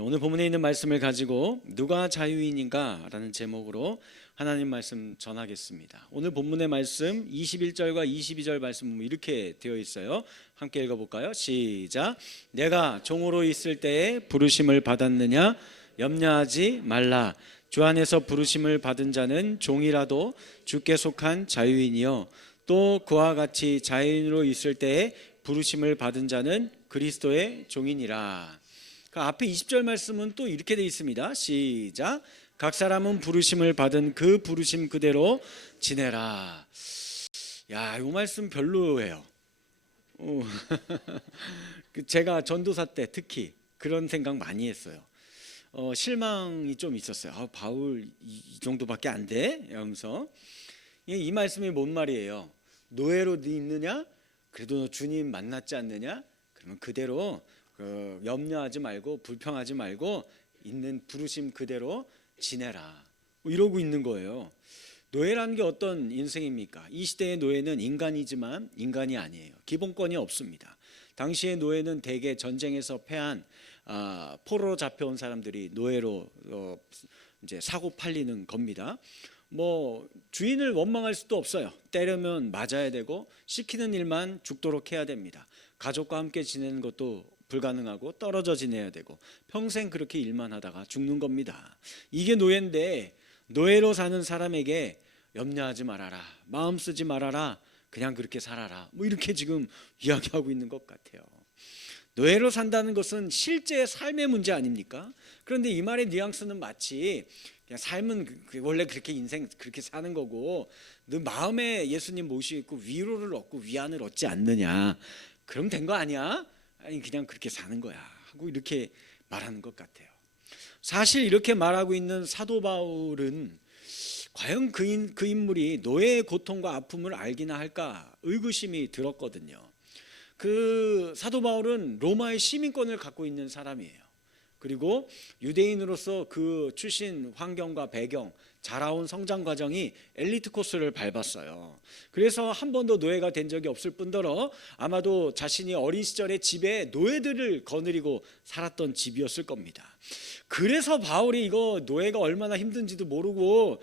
오늘 본문에 있는 말씀을 가지고 누가 자유인인가 라는 제목으로 하나님 말씀 전하겠습니다. 오늘 본문의 말씀 21절과 22절 말씀 보면 이렇게 되어 있어요. 함께 읽어볼까요? 시작. 내가 종으로 있을 때에 부르심을 받았느냐? 염려하지 말라. 주 안에서 부르심을 받은 자는 종이라도 주께 속한 자유인이요 또 그와 같이 자유인으로 있을 때에 부르심을 받은 자는 그리스도의 종이니라. 그 앞에 20절 말씀은 또 이렇게 되어 있습니다. 시작. 각 사람은 부르심을 받은 그 부르심 그대로 지내라. 야, 이 말씀 별로예요. 제가 전도사 때 특히 그런 생각 많이 했어요. 실망이 좀 있었어요. 바울 이 정도밖에 안 돼? 이러면서 이 말씀이 뭔 말이에요? 노예로 있느냐? 그래도 너 주님 만났지 않느냐? 그러면 그대로 염려하지 말고 불평하지 말고 있는 부르심 그대로 지내라. 이러고 있는 거예요. 노예라는 게 어떤 인생입니까? 이 시대의 노예는 인간이지만 인간이 아니에요. 기본권이 없습니다. 당시의 노예는 대개 전쟁에서 패한 포로로 잡혀온 사람들이 노예로 이제 사고 팔리는 겁니다. 뭐 주인을 원망할 수도 없어요. 때리면 맞아야 되고 시키는 일만 죽도록 해야 됩니다. 가족과 함께 지내는 것도 불가능하고 떨어져 지내야 되고 평생 그렇게 일만 하다가 죽는 겁니다. 이게 노예인데 노예로 사는 사람에게 염려하지 말아라, 마음 쓰지 말아라, 그냥 그렇게 살아라, 뭐 이렇게 지금 이야기하고 있는 것 같아요. 노예로 산다는 것은 실제 삶의 문제 아닙니까? 그런데 이 말의 뉘앙스는 마치 그냥 삶은 원래 그렇게 인생 그렇게 사는 거고 너 마음에 예수님 모시고 위로를 얻고 위안을 얻지 않느냐, 그럼 된 거 아니야? 아니 그냥 그렇게 사는 거야 하고 이렇게 말하는 것 같아요. 사실 이렇게 말하고 있는 사도 바울은 과연 그 인물이 노예의 고통과 아픔을 알기나 할까 의구심이 들었거든요. 그 사도 바울은 로마의 시민권을 갖고 있는 사람이에요. 그리고 유대인으로서 그 출신 환경과 배경, 자라온 성장 과정이 엘리트 코스를 밟았어요. 그래서 한 번도 노예가 된 적이 없을 뿐더러 아마도 자신이 어린 시절에 집에 노예들을 거느리고 살았던 집이었을 겁니다. 그래서 바울이 이거 노예가 얼마나 힘든지도 모르고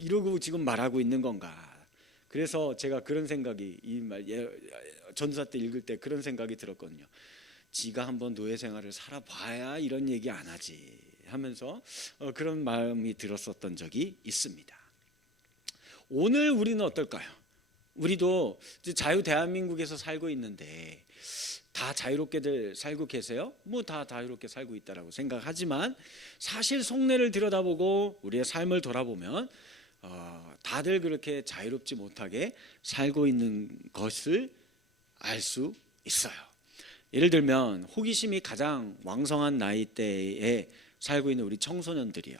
이러고 지금 말하고 있는 건가. 그래서 제가 그런 생각이 전도사 때 읽을 때 그런 생각이 들었거든요. 지가 한번 노예 생활을 살아봐야 이런 얘기 안 하지 하면서 그런 마음이 들었었던 적이 있습니다. 오늘 우리는 어떨까요? 우리도 자유 대한민국에서 살고 있는데 다 자유롭게들 살고 계세요? 뭐 다 자유롭게 살고 있다라고 생각하지만 사실 속내를 들여다보고 우리의 삶을 돌아보면 다들 그렇게 자유롭지 못하게 살고 있는 것을 알 수 있어요. 예를 들면 호기심이 가장 왕성한 나이대에 살고 있는 우리 청소년들이요.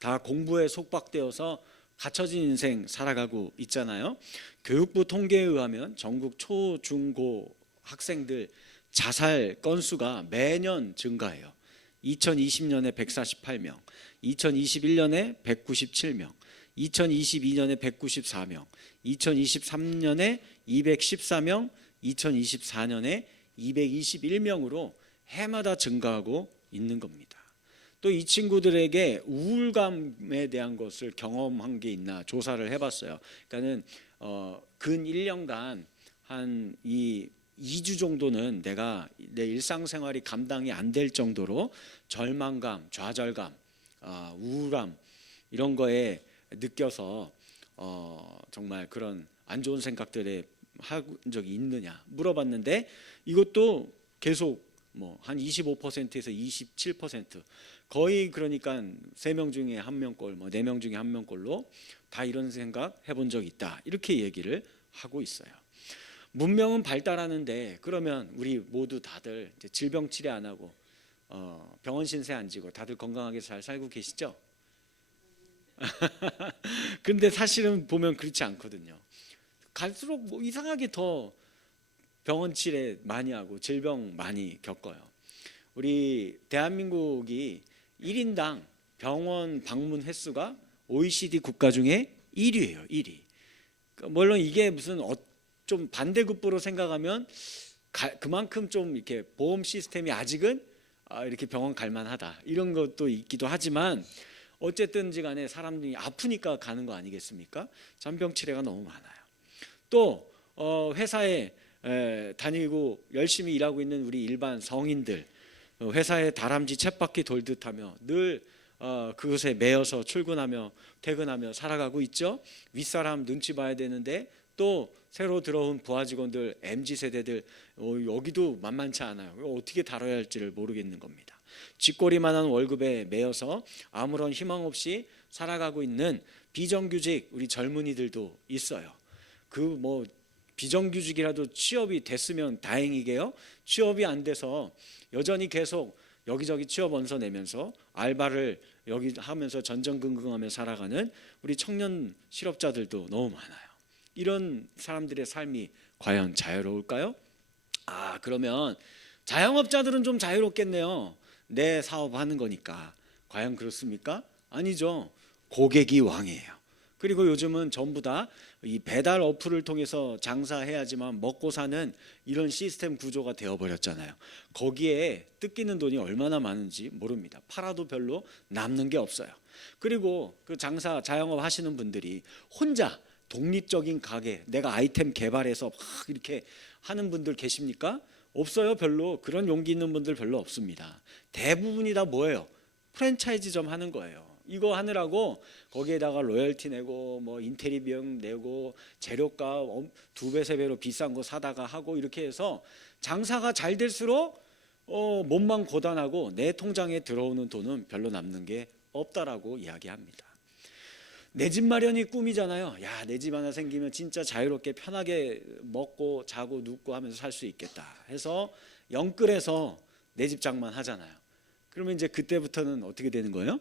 다 공부에 속박되어서 갇혀진 인생 살아가고 있잖아요. 교육부 통계에 의하면 전국 초, 중, 고 학생들 자살 건수가 매년 증가해요. 2020년에 148명, 2021년에 197명, 2022년에 194명, 2023년에 214명, 2024년에 221명으로 해마다 증가하고 있는 겁니다. 또 이 친구들에게 우울감에 대한 것을 경험한 게 있나 조사를 해봤어요. 그러니까는 근 1년간 한 2주 정도는 내가 내 일상생활이 감당이 안 될 정도로 절망감, 좌절감, 우울함 이런 거에 느껴서 정말 그런 안 좋은 생각들에 한 적이 있느냐 물어봤는데 이것도 계속 뭐 한 25%에서 27% 거의 그러니까 3명 중에 1명꼴 뭐 4명 중에 1명꼴로 다 이런 생각 해본 적 있다 이렇게 얘기를 하고 있어요. 문명은 발달하는데 그러면 우리 모두 다들 이제 질병 치료 안 하고 병원 신세 안 지고 다들 건강하게 잘 살고 계시죠? 근데 사실은 보면 그렇지 않거든요. 갈수록 뭐 이상하게 더 병원 치료 많이 하고 질병 많이 겪어요. 우리 대한민국이 1인당 병원 방문 횟수가 OECD 국가 중에 1위예요. 1위. 물론 이게 무슨 좀 반대급부로 생각하면 그만큼 좀 이렇게 보험 시스템이 아직은 이렇게 병원 갈만하다 이런 것도 있기도 하지만 어쨌든지 간에 사람들이 아프니까 가는 거 아니겠습니까? 잔병 치레가 너무 많아요. 또 회사에 다니고 열심히 일하고 있는 우리 일반 성인들, 회사에 다람쥐 쳇바퀴 돌듯하며 늘 그것에 매여서 출근하며 퇴근하며 살아가고 있죠. 윗사람 눈치 봐야 되는데 또 새로 들어온 부하 직원들, MZ 세대들 여기도 만만치 않아요. 어떻게 다뤄야 할지를 모르겠는 겁니다. 쥐꼬리만한 월급에 매여서 아무런 희망 없이 살아가고 있는 비정규직 우리 젊은이들도 있어요. 비정규직이라도 취업이 됐으면 다행이게요. 취업이 안 돼서 여전히 계속 여기저기 취업 원서 내면서 알바를 여기 하면서 전전긍긍하며 살아가는 우리 청년 실업자들도 너무 많아요. 이런 사람들의 삶이 과연 자유로울까요? 그러면 자영업자들은 좀 자유롭겠네요. 내 사업하는 거니까. 과연 그렇습니까? 아니죠. 고객이 왕이에요. 그리고 요즘은 전부 다 이 배달 어플을 통해서 장사해야지만 먹고 사는 이런 시스템 구조가 되어버렸잖아요. 거기에 뜯기는 돈이 얼마나 많은지 모릅니다. 팔아도 별로 남는 게 없어요. 그리고 그 자영업 하시는 분들이 혼자 독립적인 가게, 내가 아이템 개발해서 막 이렇게 하는 분들 계십니까? 없어요. 별로. 그런 용기 있는 분들 별로 없습니다. 대부분이 다 뭐예요? 프랜차이즈점 하는 거예요. 이거 하느라고 거기에다가 로열티 내고 인테리어 비용 내고 재료값 2배, 3배로 비싼 거 사다가 하고 이렇게 해서 장사가 잘 될수록 몸만 고단하고 내 통장에 들어오는 돈은 별로 남는 게 없다라고 이야기합니다. 내 집 마련이 꿈이잖아요. 내 집 하나 생기면 진짜 자유롭게 편하게 먹고 자고 눕고 하면서 살 수 있겠다 해서 영끌해서 내 집 장만 하잖아요. 그러면 이제 그때부터는 어떻게 되는 거예요?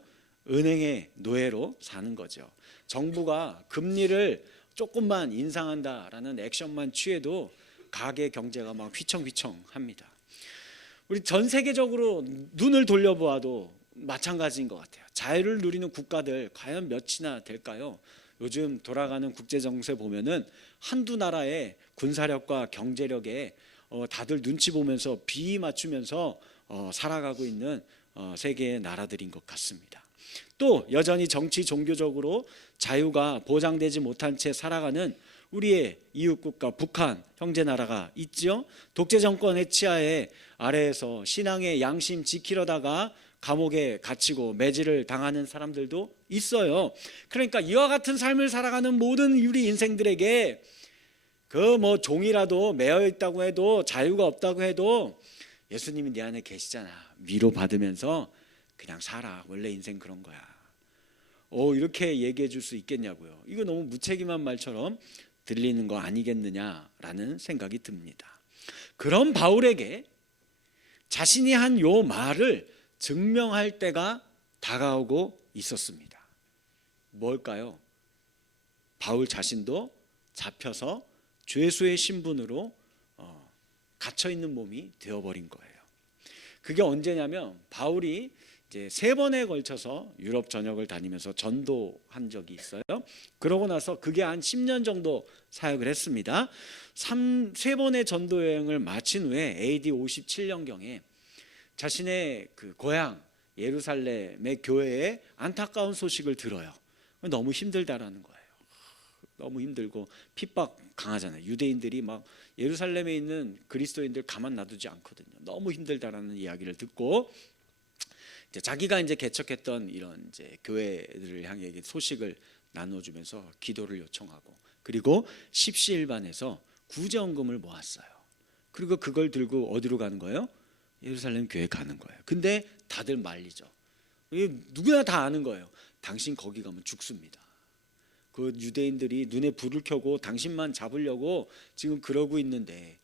은행의 노예로 사는 거죠. 정부가 금리를 조금만 인상한다라는 액션만 취해도 가계 경제가 막 휘청휘청합니다. 우리 전 세계적으로 눈을 돌려보아도 마찬가지인 것 같아요. 자유를 누리는 국가들 과연 몇이나 될까요? 요즘 돌아가는 국제 정세 보면은 한두 나라의 군사력과 경제력에 다들 눈치 보면서 비위 맞추면서 살아가고 있는 세계의 나라들인 것 같습니다. 또 여전히 정치 종교적으로 자유가 보장되지 못한 채 살아가는 우리의 이웃국가 북한 형제 나라가 있죠. 독재 정권의 치하에 아래에서 신앙의 양심 지키려다가 감옥에 갇히고 매질을 당하는 사람들도 있어요. 그러니까 이와 같은 삶을 살아가는 모든 우리 인생들에게 종이라도 매여 있다고 해도 자유가 없다고 해도 예수님이 내 안에 계시잖아. 위로받으면서 그냥 살아. 원래 인생 그런 거야. 이렇게 얘기해 줄 수 있겠냐고요. 이거 너무 무책임한 말처럼 들리는 거 아니겠느냐라는 생각이 듭니다. 그런 바울에게 자신이 한 요 말을 증명할 때가 다가오고 있었습니다. 뭘까요? 바울 자신도 잡혀서 죄수의 신분으로 갇혀있는 몸이 되어버린 거예요. 그게 언제냐면 바울이 이제 3번에 걸쳐서 유럽 전역을 다니면서 전도한 적이 있어요. 그러고 나서 그게 한 10년 정도 사역을 했습니다. 3번의 전도 여행을 마친 후에 AD 57년경에 자신의 그 고향 예루살렘의 교회에 안타까운 소식을 들어요. 너무 힘들다라는 거예요. 너무 힘들고 핍박 강하잖아요. 유대인들이 막 예루살렘에 있는 그리스도인들 가만 놔두지 않거든요. 너무 힘들다라는 이야기를 듣고 이제 자기가 이제 개척했던 이런 이제 교회들을 향해 소식을 나눠주면서 기도를 요청하고 그리고 십시일반에서 구제헌금을 모았어요. 그리고 그걸 들고 어디로 가는 거예요? 예루살렘 교회 가는 거예요. 근데 다들 말리죠. 누구나 다 아는 거예요. 당신 거기 가면 죽습니다. 그 유대인들이 눈에 불을 켜고 당신만 잡으려고 지금 그러고 있는데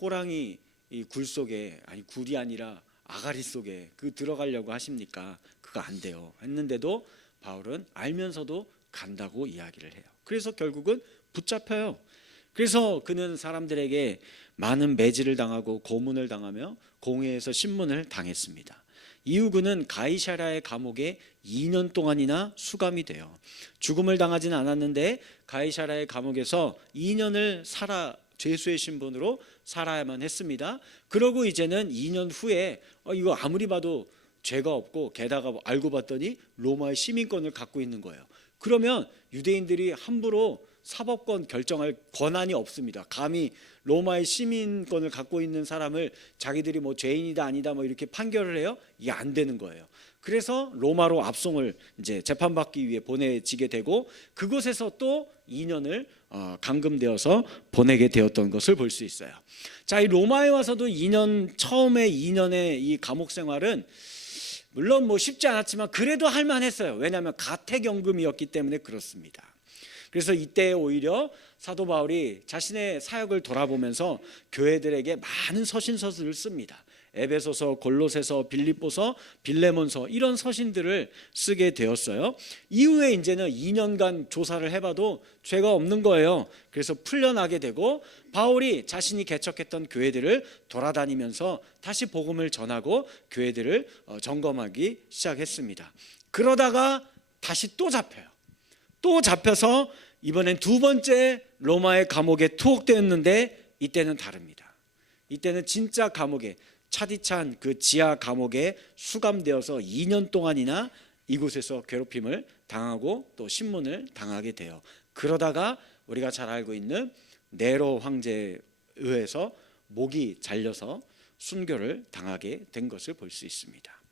호랑이 이 굴 속에 굴이 아니라 아가리 속에 들어가려고 하십니까? 그거 안 돼요. 했는데도 바울은 알면서도 간다고 이야기를 해요. 그래서 결국은 붙잡혀요. 그래서 그는 사람들에게 많은 매질을 당하고 고문을 당하며 공회에서 신문을 당했습니다. 이후 그는 가이사랴의 감옥에 2년 동안이나 수감이 돼요. 죽음을 당하지는 않았는데 가이사랴의 감옥에서 2년을 살아 죄수의 신분으로 살아야만 했습니다. 그러고 이제는 2년 후에 이거 아무리 봐도 죄가 없고 게다가 알고 봤더니 로마의 시민권을 갖고 있는 거예요. 그러면 유대인들이 함부로 사법권 결정할 권한이 없습니다. 감히 로마의 시민권을 갖고 있는 사람을 자기들이 뭐 죄인이다 아니다 뭐 이렇게 판결을 해요? 이게 안 되는 거예요. 그래서 로마로 압송을 이제 재판받기 위해 보내지게 되고 그곳에서 또 2년을 감금되어서 보내게 되었던 것을 볼 수 있어요. 자, 이 로마에 와서도 2년 처음에 2년의 이 감옥 생활은 물론 뭐 쉽지 않았지만 그래도 할 만했어요. 왜냐하면 가택연금이었기 때문에 그렇습니다. 그래서 이때 오히려 사도 바울이 자신의 사역을 돌아보면서 교회들에게 많은 서신서들을 씁니다. 에베소서, 골로새서, 빌립보서, 빌레몬서 이런 서신들을 쓰게 되었어요. 이후에 이제는 2년간 조사를 해봐도 죄가 없는 거예요. 그래서 풀려나게 되고 바울이 자신이 개척했던 교회들을 돌아다니면서 다시 복음을 전하고 교회들을 점검하기 시작했습니다. 그러다가 다시 또 잡혀요. 또 잡혀서 이번엔 두 번째 로마의 감옥에 투옥되었는데 이때는 다릅니다. 이때는 진짜 감옥에 차디찬 그 지하 감옥에 수감되어서 2년 동안이나 이곳에서 괴롭힘을 당하고 또 신문을 당하게 돼요. 그러다가 우리가 잘 알고 있는 네로 황제에 의해서 목이 잘려서 순교를 당하게 된 것을 볼 수 있습니다.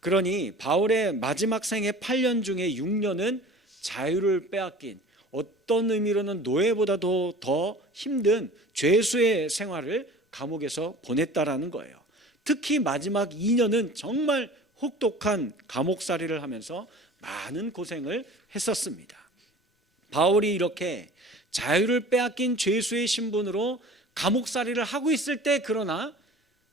그러니 바울의 마지막 생애 8년 중에 6년은 자유를 빼앗긴 어떤 의미로는 노예보다도 더 힘든 죄수의 생활을 감옥에서 보냈다라는 거예요. 특히 마지막 2년은 정말 혹독한 감옥살이를 하면서 많은 고생을 했었습니다. 바울이 이렇게 자유를 빼앗긴 죄수의 신분으로 감옥살이를 하고 있을 때 그러나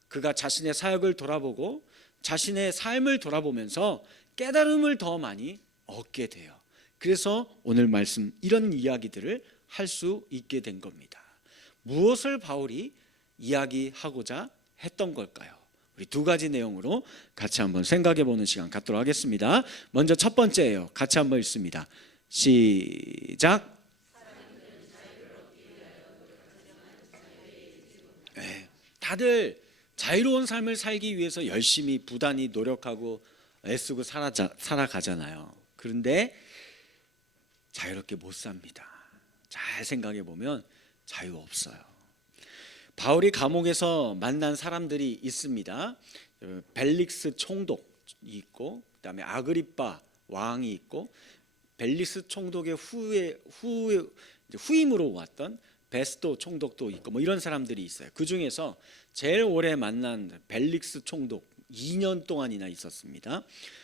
그가 자신의 사역을 돌아보고 자신의 삶을 돌아보면서 깨달음을 더 많이 얻게 돼요. 그래서 오늘 말씀 이런 이야기들을 할 수 있게 된 겁니다. 무엇을 바울이 이야기하고자 했던 걸까요? 우리 두 가지 내용으로 같이 한번 생각해 보는 시간 갖도록 하겠습니다. 먼저 첫 번째예요. 같이 한번 읽습니다. 시작. 네, 다들 자유로운 삶을 살기 위해서 열심히 부단히 노력하고 애쓰고 살아가잖아요. 그런데 자유롭게 못 삽니다. 잘 생각해 보면 자유 없어요. 바울이 감옥에서 만난 사람들이 있습니다. 벨릭스 총독이 있고 그다음에 아그리빠 왕이 있고 벨릭스 총독의 후임으로 왔던 베스도 총독도 있고 뭐 이런 사람들이 있어요. 그 중에서 제일 오래 만난 벨릭스 총독 2년 동안이나 있었습니다.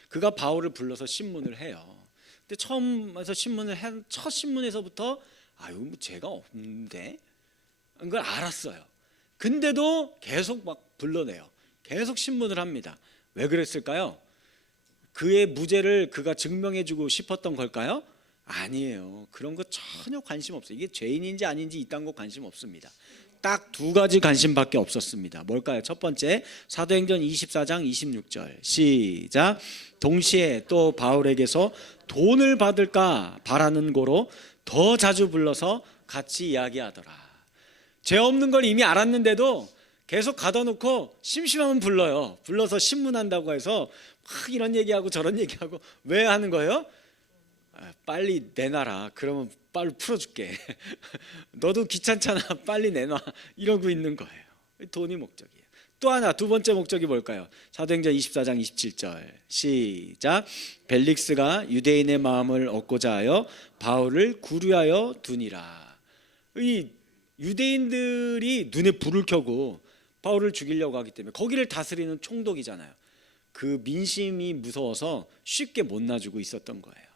그가 바울을 불러서 신문을 해요. 근데 처음에서 신문을 한 첫 신문에서부터 이거 뭐 죄가 없는데 그걸 알았어요. 근데도 계속 막 불러내요. 계속 신문을 합니다. 왜 그랬을까요? 그의 무죄를 그가 증명해주고 싶었던 걸까요? 아니에요. 그런 거 전혀 관심 없어요. 이게 죄인인지 아닌지 이딴 거 관심 없습니다. 딱 두 가지 관심밖에 없었습니다. 뭘까요? 첫 번째, 사도행전 24장 26절 시작. 동시에 또 바울에게서 돈을 받을까 바라는 고로 더 자주 불러서 같이 이야기하더라. 죄 없는 걸 이미 알았는데도 계속 가둬놓고 심심하면 불러요. 불러서 신문한다고 해서 막 이런 얘기하고 저런 얘기하고 왜 하는 거예요? 빨리 내놔라. 그러면 빨리 풀어줄게. 너도 귀찮잖아. 빨리 내놔. 이러고 있는 거예요. 돈이 목적이에요. 또 하나 두 번째 목적이 뭘까요? 사도행전 24장 27절 시작. 벨릭스가 유대인의 마음을 얻고자 하여 바울을 구류하여 두니라. 이 유대인들이 눈에 불을 켜고 바울을 죽이려고 하기 때문에 거기를 다스리는 총독이잖아요. 그 민심이 무서워서 쉽게 못 놔주고 있었던 거예요.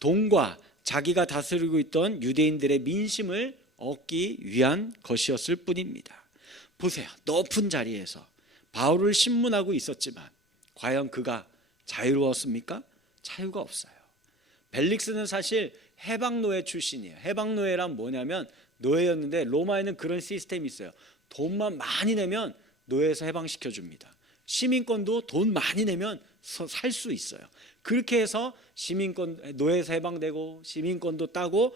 돈과 자기가 다스리고 있던 유대인들의 민심을 얻기 위한 것이었을 뿐입니다. 보세요. 높은 자리에서 바울을 신문하고 있었지만 과연 그가 자유로웠습니까? 자유가 없어요. 벨릭스는 사실 해방노예 출신이에요. 해방노예란 뭐냐면 노예였는데 로마에는 그런 시스템이 있어요. 돈만 많이 내면 노예에서 해방시켜 줍니다. 시민권도 돈 많이 내면 살 수 있어요. 그렇게 해서 노예에서 해방되고 시민권도 따고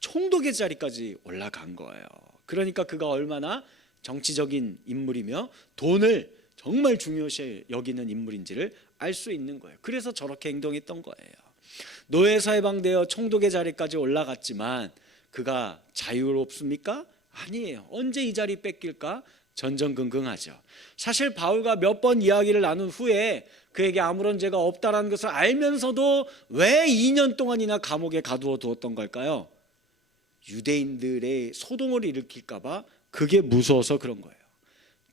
총독의 자리까지 올라간 거예요. 그러니까 그가 얼마나 정치적인 인물이며 돈을 정말 중요시 여기는 인물인지를 알 수 있는 거예요. 그래서 저렇게 행동했던 거예요. 노예에서 해방되어 총독의 자리까지 올라갔지만 그가 자유롭습니까? 아니에요. 언제 이 자리 뺏길까? 전전긍긍하죠. 사실 바울과 몇 번 이야기를 나눈 후에 그에게 아무런 죄가 없다라는 것을 알면서도 왜 2년 동안이나 감옥에 가두어 두었던 걸까요? 유대인들의 소동을 일으킬까 봐 그게 무서워서 그런 거예요.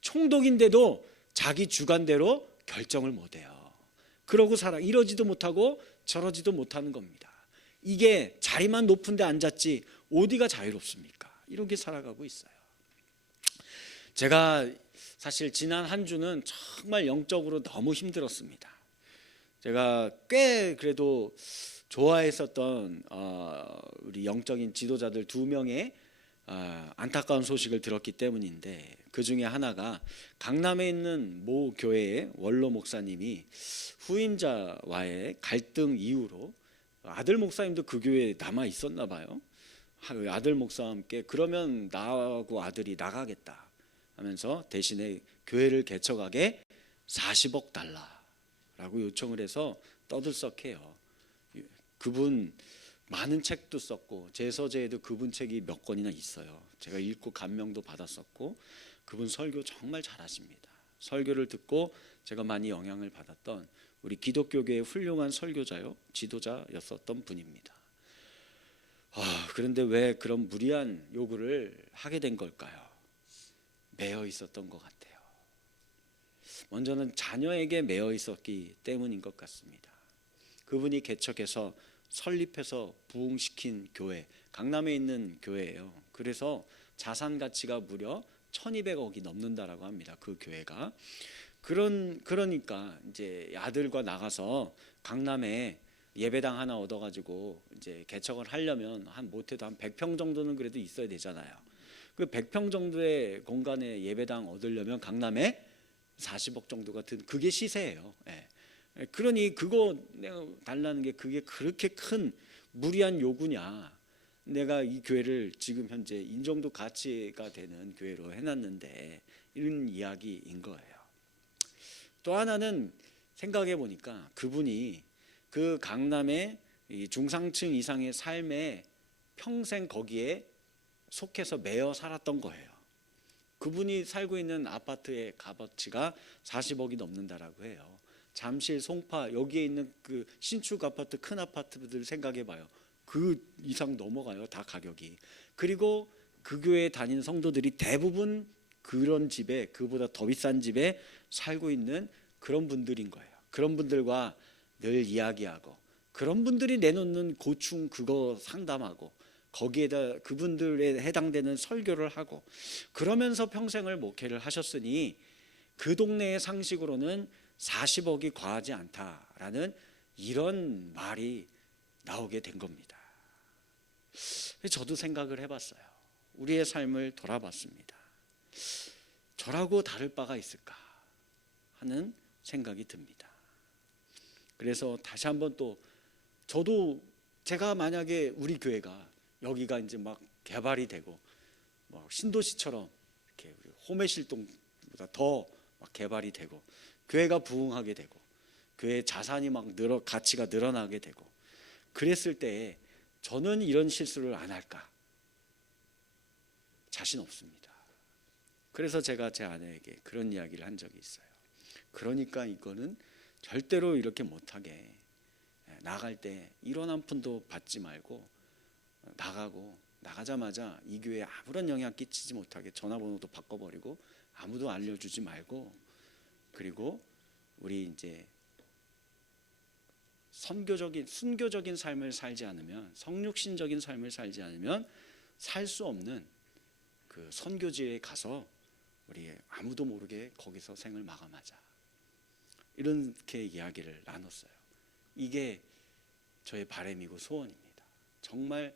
총독인데도 자기 주관대로 결정을 못해요. 그러고 살아 이러지도 못하고 저러지도 못하는 겁니다. 이게 자리만 높은 데 앉았지 어디가 자유롭습니까? 이렇게 살아가고 있어요. 제가 사실 지난 한 주는 정말 영적으로 너무 힘들었습니다. 제가 꽤 그래도 좋아했었던 우리 영적인 지도자들 2명의 안타까운 소식을 들었기 때문인데, 그 중에 하나가 강남에 있는 모 교회의 원로 목사님이 후임자와의 갈등 이후로, 아들 목사님도 그 교회에 남아 있었나 봐요. 아들 목사와 함께 그러면 나하고 아들이 나가겠다 하면서 대신에 교회를 개척하게 40억 달러라고 요청을 해서 떠들썩해요. 그분 많은 책도 썼고 제 서재에도 그분 책이 몇 권이나 있어요. 제가 읽고 감명도 받았었고 그분 설교 정말 잘하십니다. 설교를 듣고 제가 많이 영향을 받았던 우리 기독교계의 훌륭한 설교자요 지도자였었던 분입니다. 그런데 왜 그런 무리한 요구를 하게 된 걸까요? 매여 있었던 것 같아요. 먼저는 자녀에게 매여 있었기 때문인 것 같습니다. 그분이 개척해서 설립해서 부흥시킨 교회, 강남에 있는 교회예요. 그래서 자산 가치가 무려 1200억이 넘는다라고 합니다. 그 교회가. 그러니까 이제 아들과 나가서 강남에 예배당 하나 얻어가지고 이제 개척을 하려면 못해도 한 100평 정도는 그래도 있어야 되잖아요. 그 100평 정도의 공간에 예배당 얻으려면 강남에 40억 정도가 든 그게 시세예요. 예. 그러니 그거 내가 달라는 게 그게 그렇게 큰 무리한 요구냐. 내가 이 교회를 지금 현재 인정도 가치가 되는 교회로 해놨는데, 이런 이야기인 거예요. 또 하나는 생각해 보니까 그분이 그 강남의 중상층 이상의 삶에 평생 거기에 속해서 매여 살았던 거예요. 그분이 살고 있는 아파트의 값어치가 40억이 넘는다라고 해요. 잠실, 송파 여기에 있는 그 신축 아파트, 큰 아파트들 생각해 봐요. 그 이상 넘어가요, 다 가격이. 그리고 그 교회에 다니는 성도들이 대부분 그런 집에, 그보다 더 비싼 집에 살고 있는 그런 분들인 거예요. 그런 분들과 늘 이야기하고, 그런 분들이 내놓는 고충 그거 상담하고, 거기에다 그분들에 해당되는 설교를 하고, 그러면서 평생을 목회를 하셨으니 그 동네의 상식으로는 40억이 과하지 않다라는 이런 말이 나오게 된 겁니다. 저도 생각을 해봤어요. 우리의 삶을 돌아봤습니다. 저라고 다를 바가 있을까 하는 생각이 듭니다. 그래서 다시 한번 또 저도 제가 만약에 우리 교회가 여기가 이제 막 개발이 되고 뭐 신도시처럼 이렇게 호메실동보다 더 막 개발이 되고 교회가 부흥하게 되고 교회 자산이 막 가치가 늘어나게 되고 그랬을 때 저는 이런 실수를 안 할까? 자신 없습니다. 그래서 제가 제 아내에게 그런 이야기를 한 적이 있어요. 그러니까 이거는 절대로 이렇게 못하게, 나갈 때 1원 한 푼도 받지 말고 나가자마자 이 교회에 아무런 영향 끼치지 못하게 전화번호도 바꿔버리고 아무도 알려주지 말고, 그리고 우리 이제 순교적인 삶을 살지 않으면, 성육신적인 삶을 살지 않으면 살 수 없는 그 선교지에 가서 우리 아무도 모르게 거기서 생을 마감하자, 이렇게 이야기를 나눴어요. 이게 저의 바람이고 소원입니다. 정말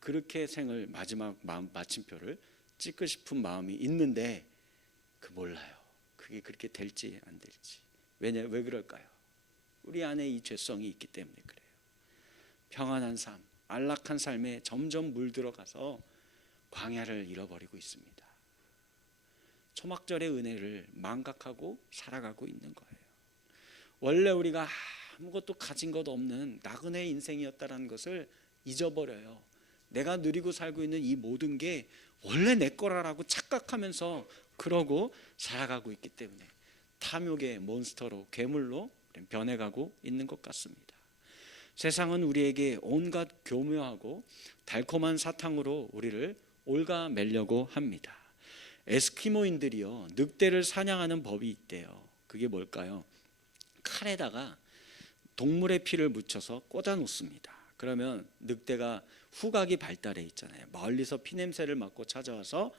그렇게 생을 마지막 마침표를 찍고 싶은 마음이 있는데 몰라요. 그게 그렇게 될지 안 될지. 왜 그럴까요? 우리 안에 이 죄성이 있기 때문에 그래요. 평안한 삶, 안락한 삶에 점점 물들어가서 광야를 잃어버리고 있습니다. 초막절의 은혜를 망각하고 살아가고 있는 거예요. 원래 우리가 아무것도 가진 것 없는 나그네 인생이었다는 것을 잊어버려요. 내가 누리고 살고 있는 이 모든 게 원래 내 거라고 착각하면서 그러고 살아가고 있기 때문에 탐욕의 몬스터로, 괴물로 변해가고 있는 것 같습니다. 세상은 우리에게 온갖 교묘하고 달콤한 사탕으로 우리를 옭아매려고 합니다. 에스키모인들이요, 늑대를 사냥하는 법이 있대요. 그게 뭘까요? 칼에다가 동물의 피를 묻혀서 꽂아 놓습니다. 그러면 늑대가 후각이 발달해 있잖아요. 멀리서 피냄새를 맡고 찾아와서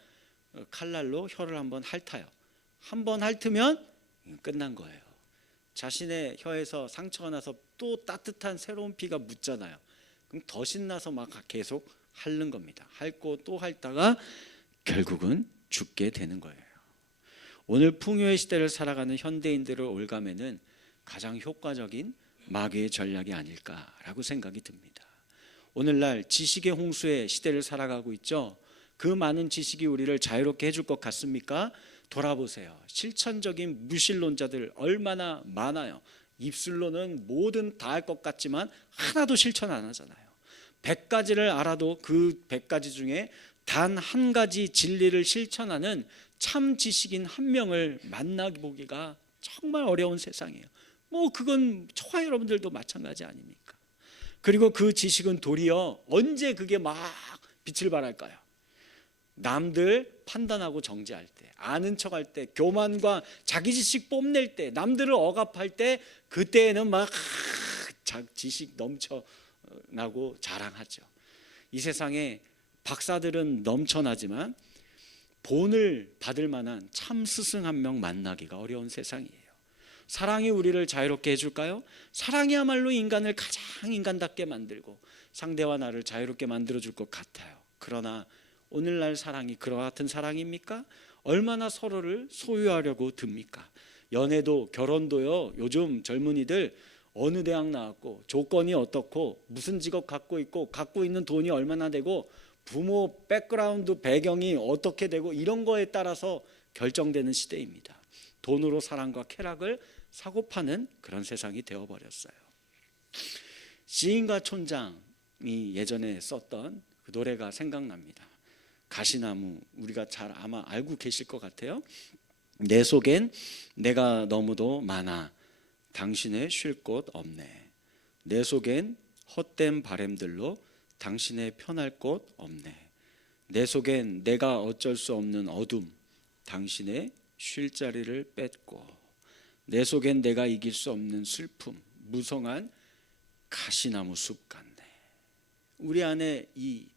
칼날로 혀를 한번 핥아요. 한번 핥으면 끝난 거예요. 자신의 혀에서 상처가 나서 또 따뜻한 새로운 피가 묻잖아요. 그럼 더 신나서 막 계속 핥는 겁니다. 핥고 또 핥다가 결국은 죽게 되는 거예요. 오늘 풍요의 시대를 살아가는 현대인들을 올가매는 가장 효과적인 마귀의 전략이 아닐까라고 생각이 듭니다. 오늘날 지식의 홍수의 시대를 살아가고 있죠. 그 많은 지식이 우리를 자유롭게 해줄 것 같습니까? 돌아보세요. 실천적인 무신론자들 얼마나 많아요. 입술로는 뭐든 다 할 것 같지만 하나도 실천 안 하잖아요. 100가지를 알아도 그 100가지 중에 단 한 가지 진리를 실천하는 참 지식인 한 명을 만나보기가 정말 어려운 세상이에요. 뭐 그건 저와 여러분들도 마찬가지 아닙니까? 그리고 그 지식은 도리어 언제 그게 막 빛을 발할까요? 남들 판단하고 정죄할 때, 아는 척할 때, 교만과 자기 지식 뽐낼 때, 남들을 억압할 때, 그때에는 막 지식 넘쳐나고 자랑하죠. 이 세상에 박사들은 넘쳐나지만 본을 받을 만한 참 스승 한 명 만나기가 어려운 세상이에요. 사랑이 우리를 자유롭게 해줄까요? 사랑이야말로 인간을 가장 인간답게 만들고 상대와 나를 자유롭게 만들어줄 것 같아요. 그러나 오늘날 사랑이 그와 같은 사랑입니까? 얼마나 서로를 소유하려고 듭니까? 연애도 결혼도요, 요즘 젊은이들 어느 대학 나왔고 조건이 어떻고 무슨 직업 갖고 있고 갖고 있는 돈이 얼마나 되고 부모 백그라운드 배경이 어떻게 되고 이런 거에 따라서 결정되는 시대입니다. 돈으로 사랑과 쾌락을 사고 파는 그런 세상이 되어버렸어요. 시인과 촌장이 예전에 썼던 그 노래가 생각납니다. 가시나무, 우리가 잘 아마 알고 계실 것 같아요. 내 속엔 내가 너무도 많아 당신의 쉴 곳 없네. 내 속엔 헛된 바램들로 당신의 편할 곳 없네. 내 속엔 내가 어쩔 수 없는 어둠, 당신의 쉴 자리를 뺏고, 내 속엔 내가 이길 수 없는 슬픔, 무성한 가시나무 숲 같네. 우리 안에 이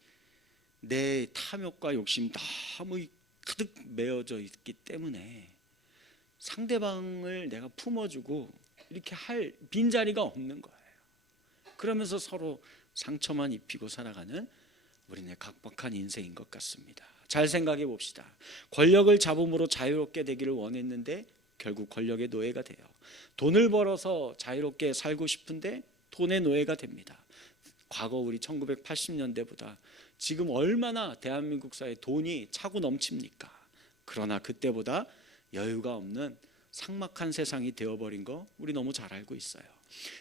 내 탐욕과 욕심이 너무 가득 메어져 있기 때문에 상대방을 내가 품어주고 이렇게 할 빈자리가 없는 거예요. 그러면서 서로 상처만 입히고 살아가는 우리네 각박한 인생인 것 같습니다. 잘 생각해 봅시다. 권력을 잡음으로 자유롭게 되기를 원했는데 결국 권력의 노예가 돼요. 돈을 벌어서 자유롭게 살고 싶은데 돈의 노예가 됩니다. 과거 우리 1980년대보다 지금 얼마나 대한민국 사회에 돈이 차고 넘칩니까? 그러나 그때보다 여유가 없는 삭막한 세상이 되어버린 거 우리 너무 잘 알고 있어요.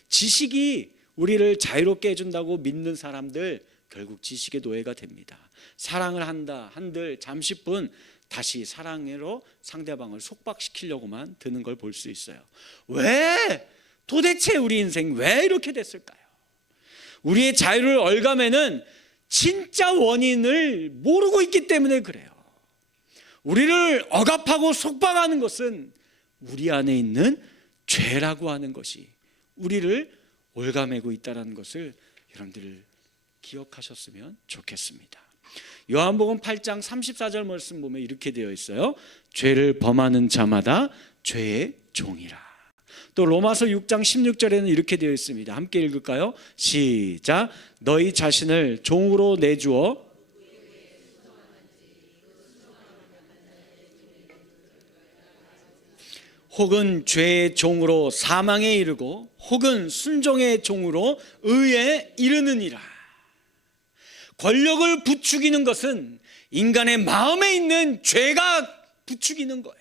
지식이 우리를 자유롭게 해준다고 믿는 사람들 결국 지식의 노예가 됩니다. 사랑을 한다 한들 잠시뿐 다시 사랑으로 상대방을 속박시키려고만 드는 걸 볼 수 있어요. 왜? 도대체 우리 인생 왜 이렇게 됐을까요? 우리의 자유를 얽아매는 진짜 원인을 모르고 있기 때문에 그래요. 우리를 억압하고 속박하는 것은 우리 안에 있는 죄라고 하는 것이 우리를 옭아매고 있다는 것을 여러분들 기억하셨으면 좋겠습니다. 요한복음 8장 34절 말씀 보면 이렇게 되어 있어요. 죄를 범하는 자마다 죄의 종이라. 또 로마서 6장 16절에는 이렇게 되어 있습니다. 함께 읽을까요? 시작. 너희 자신을 종으로 내주어 혹은 죄의 종으로 사망에 이르고 혹은 순종의 종으로 의에 이르느니라. 권력을 부추기는 것은 인간의 마음에 있는 죄가 부추기는 거예요.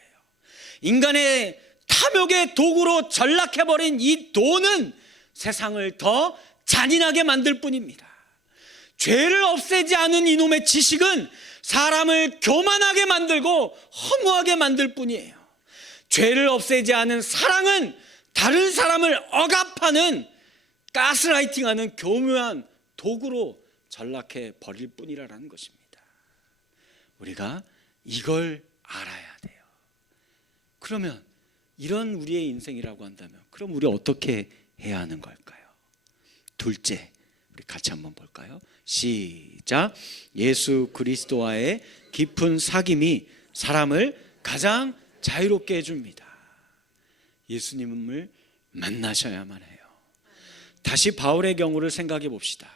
인간의 탐욕의 도구로 전락해버린 이 돈은 세상을 더 잔인하게 만들 뿐입니다. 죄를 없애지 않은 이놈의 지식은 사람을 교만하게 만들고 허무하게 만들 뿐이에요. 죄를 없애지 않은 사랑은 다른 사람을 억압하는 가스라이팅하는 교묘한 도구로 전락해 버릴 뿐이라는 것입니다. 우리가 이걸 알아야 돼요. 그러면 이런 우리의 인생이라고 한다면 그럼 우리 어떻게 해야 하는 걸까요? 둘째, 우리 같이 한번 볼까요? 시작. 예수 그리스도와의 깊은 사귐이 사람을 가장 자유롭게 해줍니다. 예수님을 만나셔야만 해요. 다시 바울의 경우를 생각해 봅시다.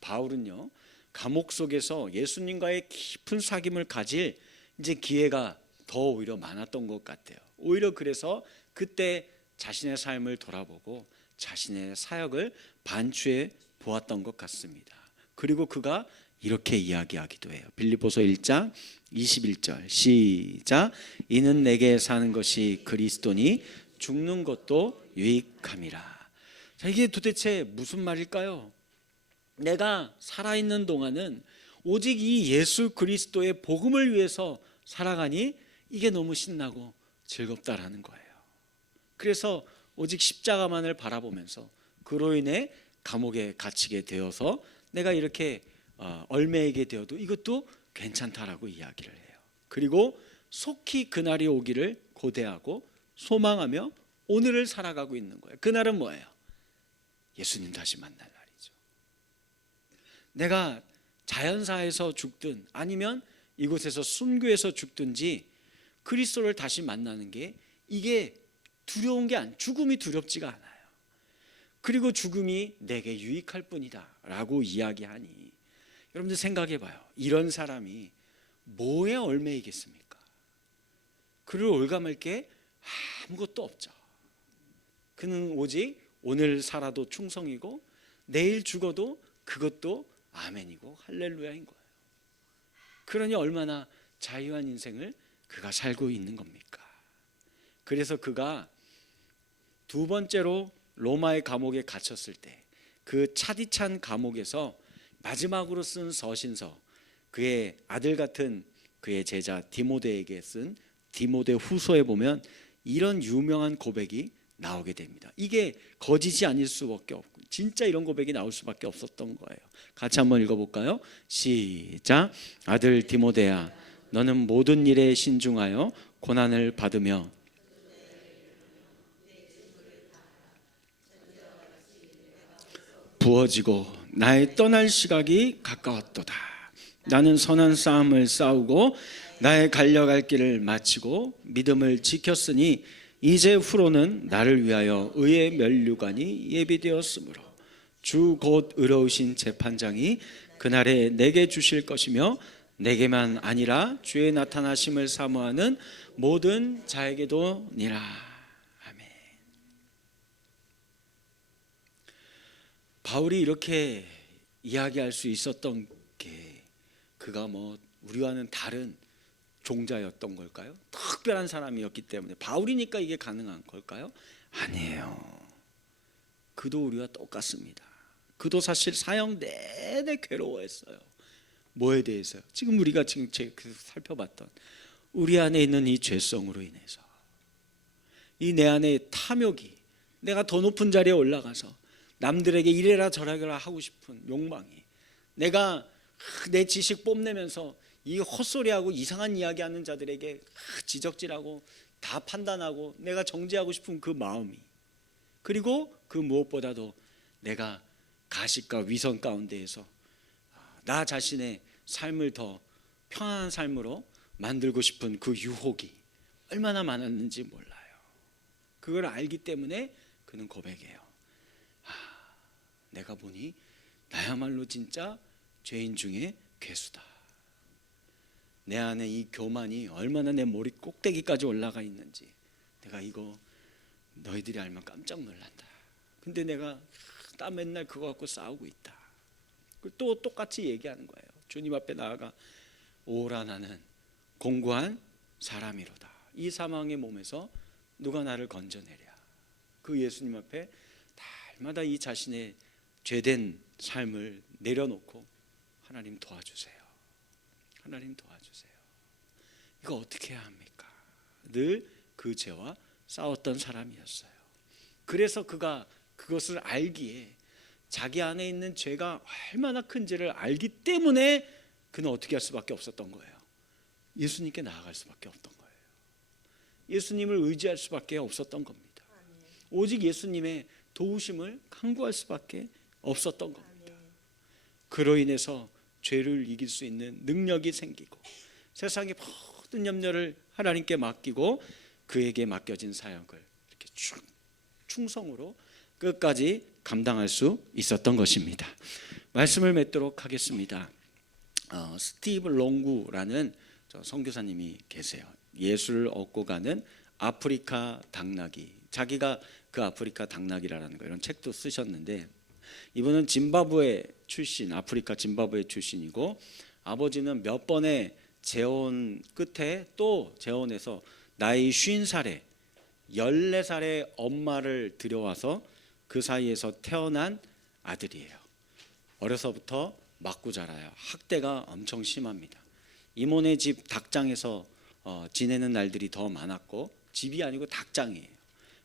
바울은요, 감옥 속에서 예수님과의 깊은 사귐을 가질 이제 기회가 더 오히려 많았던 것 같아요. 오히려 그래서 그때 자신의 삶을 돌아보고 자신의 사역을 반추해 보았던 것 같습니다. 그리고 그가 이렇게 이야기하기도 해요. 빌립보서 1장 21절 시작. 이는 내게 사는 것이 그리스도니 죽는 것도 유익함이라. 자, 이게 도대체 무슨 말일까요? 내가 살아있는 동안은 오직 이 예수 그리스도의 복음을 위해서 살아가니 이게 너무 신나고 즐겁다라는 거예요. 그래서 오직 십자가만을 바라보면서 그로 인해 감옥에 갇히게 되어서 내가 이렇게 얼매이게 되어도 이것도 괜찮다라고 이야기를 해요. 그리고 속히 그날이 오기를 고대하고 소망하며 오늘을 살아가고 있는 거예요. 그날은 뭐예요? 예수님 다시 만날 날이죠. 내가 자연사에서 죽든 아니면 이곳에서 순교해서 죽든지 그리스도를 다시 만나는 게 이게 두려운 게 죽음이 두렵지가 않아요. 그리고 죽음이 내게 유익할 뿐이다 라고 이야기하니 여러분들 생각해 봐요. 이런 사람이 뭐에 얼매이겠습니까? 그를 올감할 게 아무것도 없죠. 그는 오직 오늘 살아도 충성이고 내일 죽어도 그것도 아멘이고 할렐루야인 거예요. 그러니 얼마나 자유한 인생을 그가 살고 있는 겁니까? 그래서 그가 두 번째로 로마의 감옥에 갇혔을 때 그 차디찬 감옥에서 마지막으로 쓴 서신서, 그의 아들 같은 그의 제자 디모데에게 쓴 디모데 후서에 보면 이런 유명한 고백이 나오게 됩니다. 이게 거짓이 아닐 수밖에 없고 진짜 이런 고백이 나올 수밖에 없었던 거예요. 같이 한번 읽어볼까요? 시작. 아들 디모데야, 너는 모든 일에 신중하여 고난을 받으며 부어지고 나의 떠날 시각이 가까웠도다. 나는 선한 싸움을 싸우고 나의 달려갈 길을 마치고 믿음을 지켰으니 이제 후로는 나를 위하여 의의 면류관이 예비되었으므로 주 곧 의로우신 재판장이 그날에 내게 주실 것이며 내게만 아니라 주의 나타나심을 사모하는 모든 자에게도 니라. 아멘. 바울이 이렇게 이야기할 수 있었던 게 그가 우리와는 다른 종자였던 걸까요? 특별한 사람이었기 때문에 바울이니까 이게 가능한 걸까요? 아니에요. 그도 우리와 똑같습니다. 그도 사실 사형 내내 괴로워했어요. 뭐에 대해서요? 지금 우리가 지금 살펴봤던 우리 안에 있는 이 죄성으로 인해서 이 내 안의 탐욕이 내가 더 높은 자리에 올라가서 남들에게 이래라 저래라 하고 싶은 욕망이 내가 내 지식 뽐내면서 이 헛소리하고 이상한 이야기하는 자들에게 지적질하고 다 판단하고 내가 정죄하고 싶은 그 마음이 그리고 그 무엇보다도 내가 가식과 위선 가운데에서 나 자신의 삶을 더 편안한 삶으로 만들고 싶은 그 유혹이 얼마나 많았는지 몰라요. 그걸 알기 때문에 그는 고백해요. 내가 보니 나야말로 진짜 죄인 중에 괴수다. 내 안에 이 교만이 얼마나 내 머리 꼭대기까지 올라가 있는지 내가 이거 너희들이 알면 깜짝 놀란다. 근데 내가 나 맨날 그거 갖고 싸우고 있다. 또 똑같이 얘기하는 거예요. 주님 앞에 나아가 오라 나는 공고한 사람이로다. 이 사망의 몸에서 누가 나를 건져내랴. 그 예수님 앞에 날마다 이 자신의 죄된 삶을 내려놓고 하나님 도와주세요. 하나님 도와주세요. 이거 어떻게 해야 합니까? 늘 그 죄와 싸웠던 사람이었어요. 그래서 그가 그것을 알기에 자기 안에 있는 죄가 얼마나 큰지를 알기 때문에 그는 어떻게 할 수밖에 없었던 거예요. 예수님께 나아갈 수밖에 없던 거예요. 예수님을 의지할 수밖에 없었던 겁니다. 오직 예수님의 도우심을 간구할 수밖에 없었던 겁니다. 그로 인해서 죄를 이길 수 있는 능력이 생기고 세상의 모든 염려를 하나님께 맡기고 그에게 맡겨진 사역을 이렇게 충성으로 끝까지 감당할 수 있었던 것입니다. 말씀을 맺도록 하겠습니다. 스티브 롱구라는 선교사님이 계세요. 예수를 얻고 가는 아프리카 당나귀. 자기가 그 아프리카 당나귀라는 거 이런 책도 쓰셨는데 이분은 짐바브웨 출신, 아프리카 짐바브웨 출신이고 아버지는 몇 번의 재혼 끝에 또 재혼해서 나이 50살에 14살의 엄마를 들여와서 그 사이에서 태어난 아들이에요. 어려서부터 맞고 자라요. 학대가 엄청 심합니다. 이모네 집 닭장에서 지내는 날들이 더 많았고 집이 아니고 닭장이에요.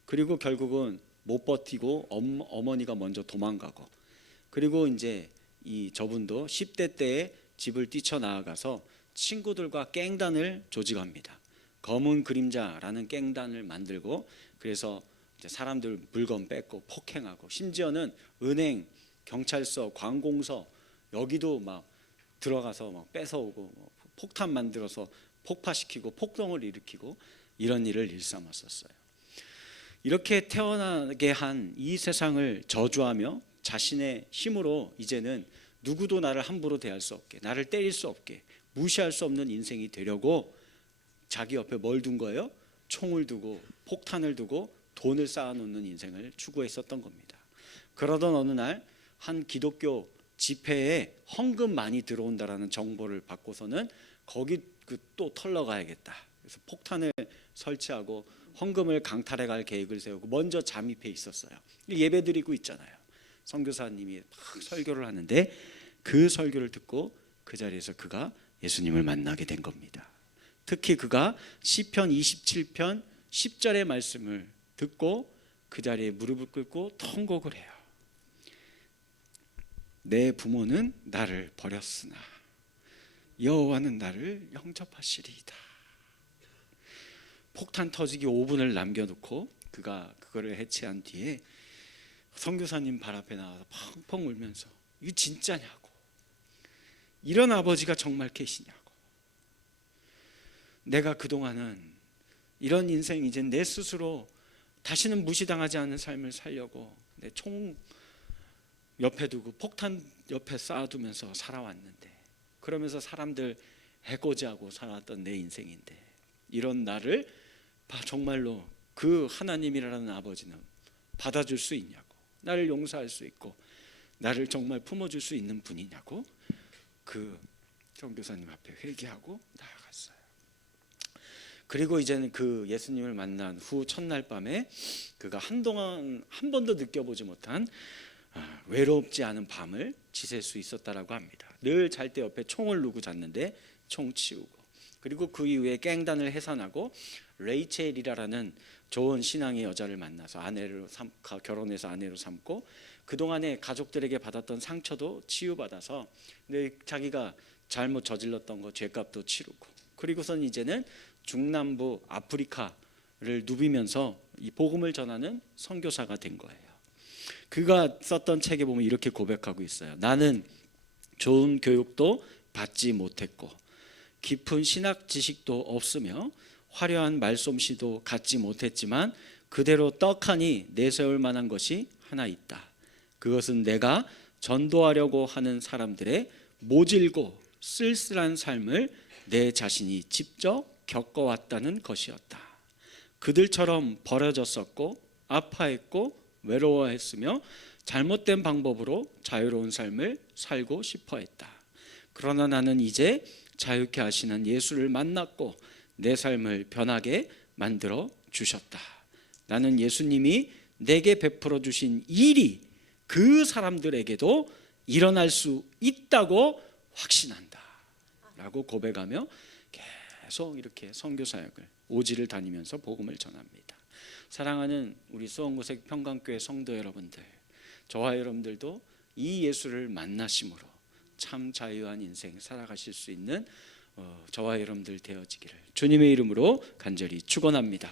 그리고 결국은 못 버티고 어머니가 먼저 도망가고 그리고 이제 이 저분도 10대 때에 집을 뛰쳐나가서 친구들과 깽단을 조직합니다. 검은 그림자라는 깽단을 만들고 그래서 이제 사람들 물건 뺏고 폭행하고 심지어는 은행, 경찰서, 관공서 여기도 막 들어가서 막 뺏어오고 폭탄 만들어서 폭파시키고 폭동을 일으키고 이런 일을 일삼았었어요. 이렇게 태어나게 한 이 세상을 저주하며 자신의 힘으로 이제는 누구도 나를 함부로 대할 수 없게, 나를 때릴 수 없게, 무시할 수 없는 인생이 되려고 자기 옆에 뭘 둔 거예요? 총을 두고 폭탄을 두고 돈을 쌓아놓는 인생을 추구했었던 겁니다. 그러던 어느 날 한 기독교 집회에 헌금 많이 들어온다라는 정보를 받고서는 거기 또 털러 가야겠다. 그래서 폭탄을 설치하고 헌금을 강탈해 갈 계획을 세우고 먼저 잠입해 있었어요. 예배 드리고 있잖아요. 선교사님이 막 설교를 하는데 그 설교를 듣고 그 자리에서 그가 예수님을 만나게 된 겁니다. 특히 그가 시편 27편 10절의 말씀을 듣고 그 자리에 무릎을 꿇고 통곡을 해요. 내 부모는 나를 버렸으나 여호와는 나를 영접하시리이다. 폭탄 터지기 5분을 남겨놓고 그가 그거를 해체한 뒤에 선교사님 발 앞에 나와서 펑펑 울면서 이거 진짜냐고, 이런 아버지가 정말 계시냐고, 내가 그동안은 이런 인생 이제 내 스스로 다시는 무시당하지 않는 삶을 살려고 내 총 옆에 두고 폭탄 옆에 쌓아두면서 살아왔는데 그러면서 사람들 해코지하고 살았던 내 인생인데 이런 나를 정말로 그 하나님이라는 아버지는 받아줄 수 있냐고, 나를 용서할 수 있고 나를 정말 품어줄 수 있는 분이냐고 그 선교사님 앞에 회개하고 나아갔어요. 그리고 이제는 그 예수님을 만난 후 첫날 밤에 그가 한동안 한 번도 느껴보지 못한 외롭지 않은 밤을 지낼 수 있었다라고 합니다. 늘 잘 때 옆에 총을 두고 잤는데 총 치우고, 그리고 그 이후에 깽단을 해산하고 레이첼이라는 좋은 신앙의 여자를 만나서 결혼해서 아내로 삼고 그동안에 가족들에게 받았던 상처도 치유받아서 자기가 잘못 저질렀던 거 죄값도 치르고, 그리고선 이제는 중남부 아프리카를 누비면서 이 복음을 전하는 선교사가 된 거예요. 그가 썼던 책에 보면 이렇게 고백하고 있어요. 나는 좋은 교육도 받지 못했고 깊은 신학 지식도 없으며 화려한 말솜씨도 갖지 못했지만 그대로 떡하니 내세울 만한 것이 하나 있다. 그것은 내가 전도하려고 하는 사람들의 모질고 쓸쓸한 삶을 내 자신이 직접 겪어왔다는 것이었다. 그들처럼 버려졌었고 아파했고 외로워했으며 잘못된 방법으로 자유로운 삶을 살고 싶어 했다. 그러나 나는 이제 자유케 하시는 예수를 만났고 내 삶을 변하게 만들어 주셨다. 나는 예수님이 내게 베풀어 주신 일이 그 사람들에게도 일어날 수 있다고 확신한다 라고 고백하며 계속 이렇게 선교 사역을 오지를 다니면서 복음을 전합니다. 사랑하는 우리 수원구색 평강교회 성도 여러분들, 저와 여러분들도 이 예수를 만나심으로 참 자유한 인생 살아가실 수 있는 저와 여러분들 되어지기를 주님의 이름으로 간절히 축원합니다.